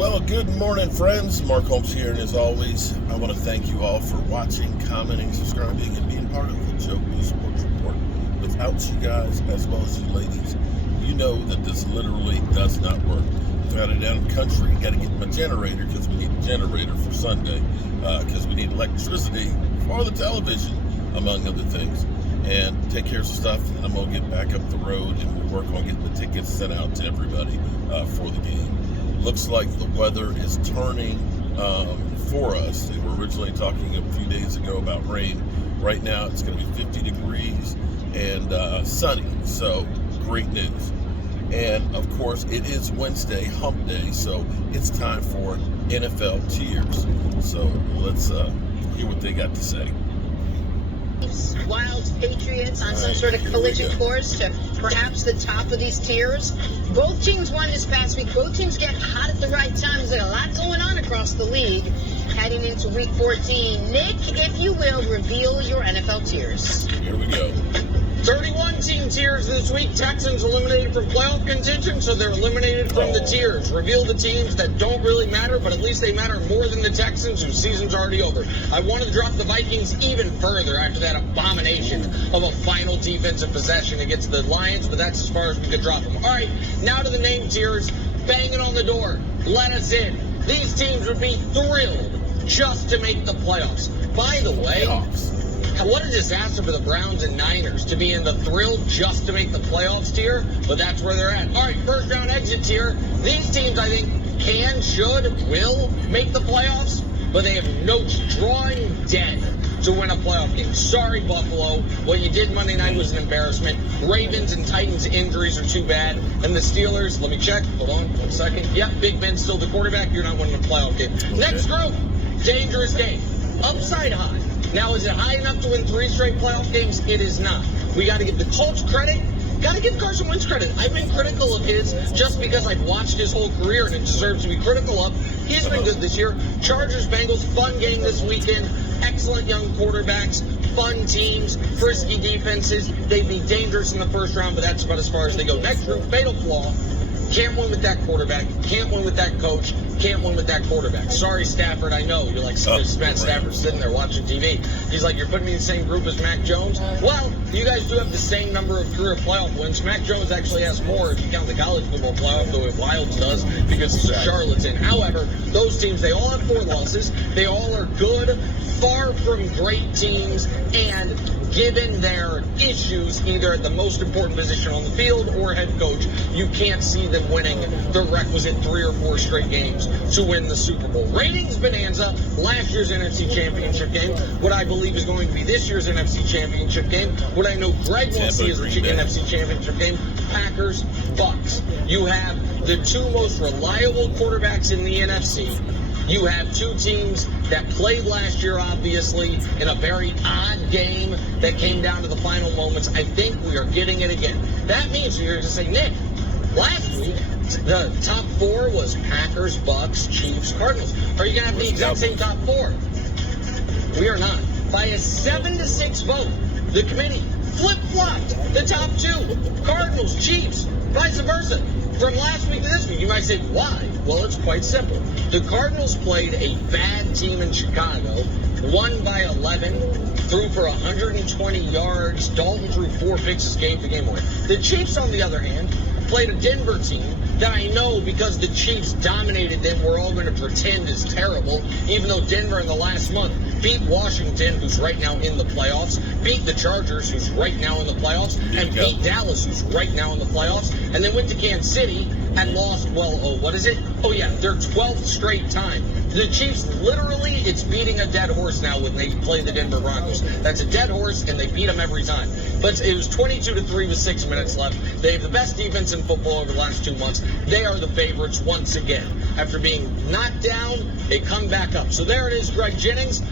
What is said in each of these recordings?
Well, good morning, friends. Mark Holmes here, and as always, I want to thank you all for watching, commenting, subscribing, and being part of the Joe Blue Sports Report. Without you guys, as well as you ladies, you know that this literally does not work. Got it down in the country, got to get my generator because we need a generator for Sunday, because we need electricity for the television, among other things. And take care of some stuff, and I'm going to get back up the road, and we'll work on getting the tickets sent out to everybody for the game. Looks like the weather is turning for us. They were originally talking a few days ago about rain. Right now it's going to be 50 degrees and sunny, so great news. And of course it is Wednesday, hump day, so it's time for NFL Teirs. So let's hear what they got to say. Wild Patriots on some sort of collision course to perhaps the top of these tiers. Both teams won this past week. Both teams get hot at the right time. There's a lot going on across the league heading into week 14. Nick, if you will, reveal your NFL tiers. Here we go. 31 team tiers this week. Texans eliminated from playoff contention, so they're eliminated from the tiers. Reveal the teams that don't really matter, but at least they matter more than the Texans, whose season's already over. I wanted to drop the Vikings even further after that abomination of a final defensive possession against the Lions, but that's as far as we could drop them. All right, now to the name tiers. Banging on the door. Let us in. These teams would be thrilled just to make the playoffs. By the way, what a disaster for the Browns and Niners to be in the thrilled just to make the playoffs tier, but that's where they're at. All right, first round exit tier. These teams, I think, can, should, will make the playoffs, but they have notes drawing dead to win a playoff game. Sorry, Buffalo. What you did Monday night was an embarrassment. Ravens and Titans injuries are too bad. And the Steelers, let me check. Hold on 1 second. Yep, Big Ben's still the quarterback. You're not winning a playoff game. Okay. Next group, dangerous game. Upside high. Now, is it high enough to win 3 straight playoff games? It is not. We got to give the Colts credit. Got to give Carson Wentz credit. I've been critical of his just because I've watched his whole career and it deserves to be critical of. He's been good this year. Chargers, Bengals, fun game this weekend. Excellent young quarterbacks, fun teams, frisky defenses. They'd be dangerous in the first round, but that's about as far as they go. Next group, fatal flaw. Can't win with that quarterback. Can't win with that coach. Can't win with that quarterback. Sorry, Stafford. I know. You're like, Matt Stafford sitting there watching TV. He's like, you're putting me in the same group as Mac Jones? Well, you guys do have the same number of career playoff wins. Mac Jones actually has more if you count the college football playoff, though it Wilds does because he's a charlatan. However, those teams, they all have 4 losses. They all are good, far from great teams, and given their issues, either at the most important position on the field or head coach, you can't see them winning the requisite 3 or 4 straight games to win the Super Bowl. Ratings bonanza, last year's NFC Championship game, what I believe is going to be this year's NFC Championship game, what I know Greg will see as the NFC Championship game, Packers, Bucks. You have the 2 most reliable quarterbacks in the NFC. You have 2 teams that played last year, obviously, in a very odd game that came down to the final moments. I think we are getting it again. That means you're going to say, Nick, last week, the top 4 was Packers, Bucks, Chiefs, Cardinals. Are you going to have the exact same top 4? We are not. By a 7-6 vote, the committee flip-flopped the top 2. Cardinals, Chiefs, vice versa. From last week to this week, you might say, why? Well, it's quite simple. The Cardinals played a bad team in Chicago, won by 11, threw for 120 yards. Dalton threw 4 picks, gave the game away. The Chiefs, on the other hand, played a Denver team that I know because the Chiefs dominated them, we're all going to pretend is terrible, even though Denver in the last month beat Washington, who's right now in the playoffs, beat the Chargers, who's right now in the playoffs, and beat Dallas, who's right now in the playoffs, and then went to Kansas City and lost, their 12th straight time. The Chiefs, literally, it's beating a dead horse now when they play the Denver Broncos. That's a dead horse, and they beat them every time. But it was 22-3 with 6 minutes left. They have the best defense in football over the last 2 months. They are the favorites once again. After being knocked down, they come back up. So there it is, Greg Jennings.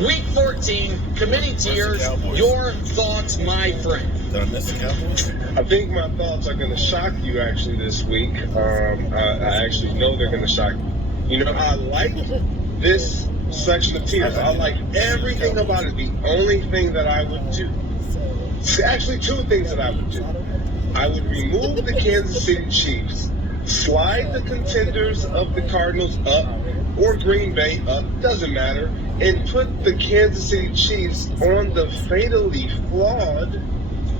Week 14, committee tiers. Your thoughts, my friend. Did I miss the Cowboys? I think my thoughts are going to shock you actually this week. I actually know they're going to shock you. You know, I like this section of tiers. I like everything about it. The only thing that I would do, actually 2 things that I would do. I would remove the Kansas City Chiefs slide the contenders of the Cardinals up or Green Bay up, doesn't matter, and put the Kansas City Chiefs on the fatally flawed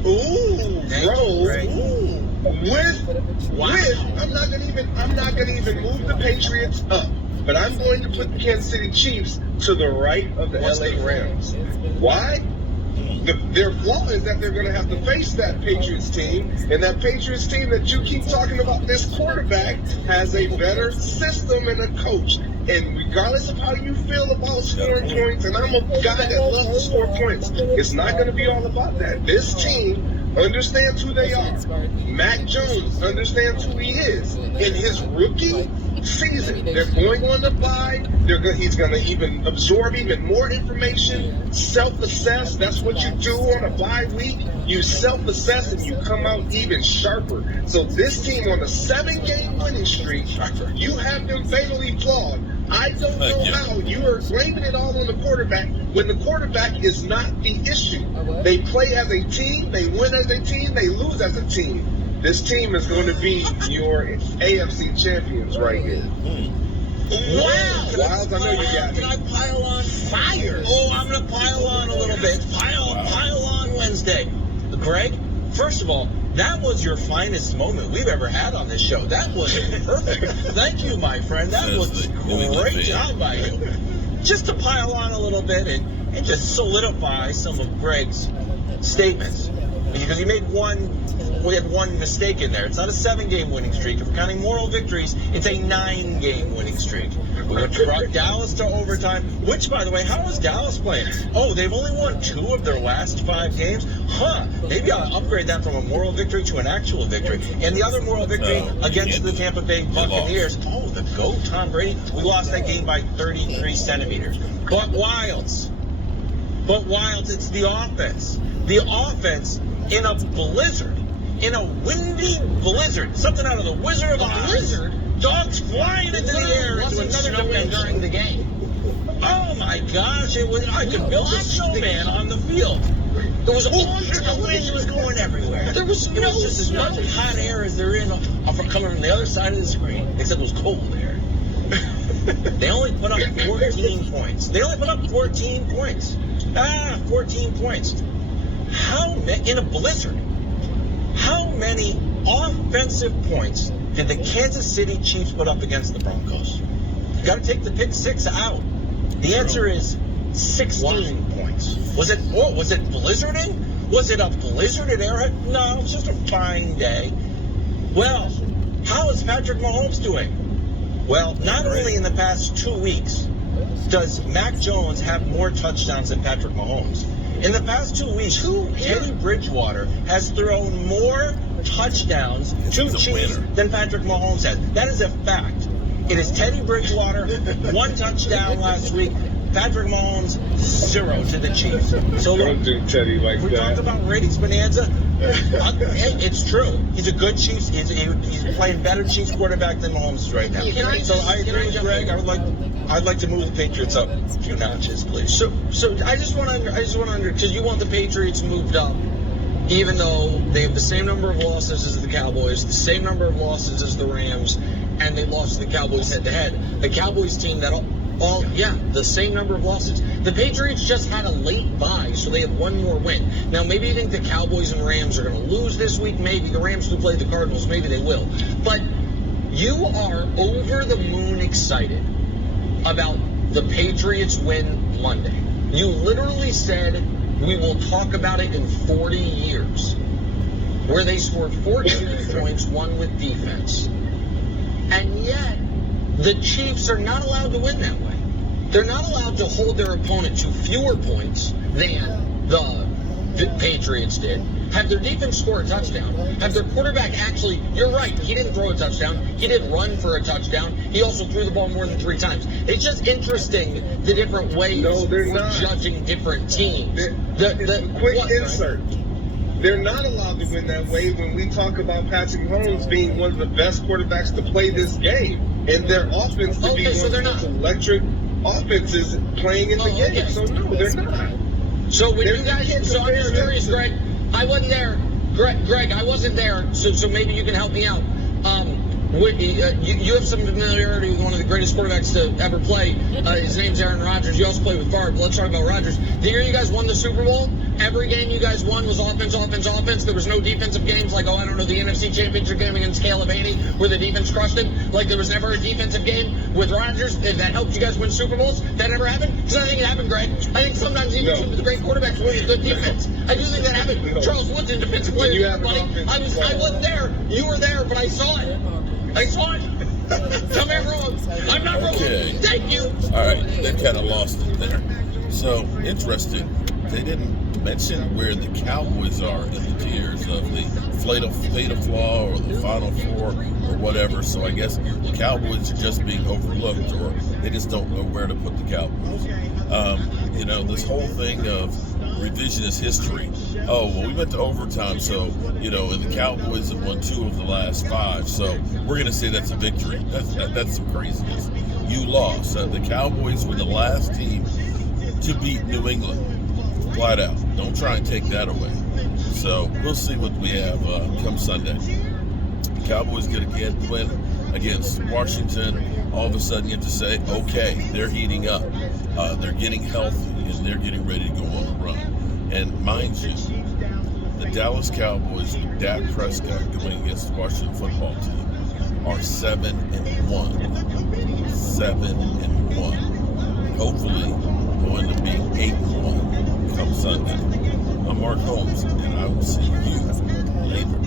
road with I'm not gonna even move the Patriots up, but I'm going to put the Kansas City Chiefs to the right of the LA Rams. Why? Their flaw is that they're going to have to face that Patriots team, and that Patriots team that you keep talking about, this quarterback has a better system and a coach. And regardless of how you feel about scoring points, and I'm a guy that loves to score points, it's not going to be all about that. This team understands who they are. Mac Jones understands who he is. In his rookie season, they're going on the bye. He's going to even absorb even more information, self-assess. That's what you do on a bye week. You self-assess and you come out even sharper. So this team on a 7-game winning streak, you have them fatally flawed. I don't know how you are blaming it all on the quarterback when the quarterback is not the issue. They play as a team, they win as a team, they lose as a team. This team is going to be your AFC champions right here. Wow! Wiles, I know you got Can I pile on fire? Oh, I'm going to pile on a little bit. Pile on Wednesday. Greg, first of all, that was your finest moment we've ever had on this show. That was perfect. Thank you, my friend. That was a great job by you. Just to pile on a little bit and just solidify some of Greg's statements. Because we had one mistake in there. It's not a 7-game winning streak. If we're counting moral victories, it's a 9-game winning streak. We brought Dallas to overtime, which, by the way, how is Dallas playing? Oh, they've only won 2 of their last 5 games? Maybe I'll upgrade that from a moral victory to an actual victory. And the other moral victory against the Tampa Bay Buccaneers, the GOAT, Tom Brady, we lost that game by 33 centimeters. But Wilds, it's the offense. The offense in a blizzard, in a windy blizzard, something out of the Wizard of Oz. Blizzard? Dogs flying into the air into another dimension during the game. Oh my gosh! I could build a snowman on the field. There was the wind was going everywhere. There was just as much hot air as there is coming from the other side of the screen, except it was cold air. They only put up 14 points. 14 points. In a blizzard, how many offensive points did the Kansas City Chiefs put up against the Broncos? You got to take the pick 6 out. The answer is 16 points. Was it blizzarding? Was it a blizzard at Arrowhead? No, it was just a fine day. Well, how is Patrick Mahomes doing? Well, not only in the past 2 weeks does Mac Jones have more touchdowns than Patrick Mahomes. In the past 2 weeks, Teddy Bridgewater has thrown more touchdowns to Chiefs than Patrick Mahomes has. That is a fact. It is Teddy Bridgewater, 1 touchdown last week. Patrick Mahomes, 0 to the Chiefs. So look, don't do Teddy like we talked about ratings bonanza. It's true. He's a good Chiefs. He's playing better Chiefs quarterback than Mahomes is right now. I agree with Greg. I'd like to move the Patriots up a few notches, please. So I just want to because you want the Patriots moved up, even though they have the same number of losses as the Cowboys, the same number of losses as the Rams, and they lost to the Cowboys head-to-head. The Cowboys team the same number of losses. The Patriots just had a late bye, so they have 1 more win. Now, maybe you think the Cowboys and Rams are going to lose this week. Maybe the Rams will play the Cardinals. Maybe they will. But you are over the moon excited about the Patriots win Monday. You literally said we will talk about it in 40 years, where they scored 14 points, 1 with defense. And yet, the Chiefs are not allowed to win that way. They're not allowed to hold their opponent to fewer points than the Patriots did. Have their defense score a touchdown. Have their quarterback actually, you're right, he didn't throw a touchdown. He did run for a touchdown. He also threw the ball more than 3 times. It's just interesting the different ways we're judging different teams. Quick insert. They're not allowed to win that way when we talk about Patrick Mahomes being one of the best quarterbacks to play this game. And their offense to be one of the most electric offenses playing in the game. Okay. So, no, they're not. So when you guys, I'm just curious, Greg, I wasn't there. Greg, I wasn't there, so maybe you can help me out. You have some familiarity with one of the greatest quarterbacks to ever play. His name's Aaron Rodgers. You also play with Favre. But let's talk about Rodgers. The year you guys won the Super Bowl, every game you guys won was offense, offense, offense. There was no defensive games like, the NFC Championship game against Caleb Haney where the defense crushed him. Like, there was never a defensive game with Rodgers that helped you guys win Super Bowls. That never happened? Because I think it happened, Greg. I think sometimes even some of the great quarterbacks win with good defense. I do think that happened. Charles Wood's in defensive player, buddy. I wasn't there. You were there, but I saw it. I saw it. Tell me I'm wrong. I'm not wrong. Okay. Thank you. All right, they kind of lost it there. So, interesting. They didn't mention where the Cowboys are in the tiers of the Fatal Flaw or the Final Four or whatever. So I guess the Cowboys are just being overlooked, or they just don't know where to put the Cowboys. This whole thing of revisionist history. Oh, well, we went to overtime, so, and the Cowboys have won 2 of the last 5, so we're going to say that's a victory. That's some craziness. You lost. The Cowboys were the last team to beat New England. Flat out. Don't try and take that away. So we'll see what we have come Sunday. The Cowboys get a win against Washington. All of a sudden you have to say, okay, they're heating up. They're getting healthy, and they're getting ready to go on a run. And mind you, the Dallas Cowboys with Dak Prescott going against the Washington football team are 7-1. 7-1. Hopefully going to be 8-1 come Sunday. I'm Mark Holmes, and I will see you later.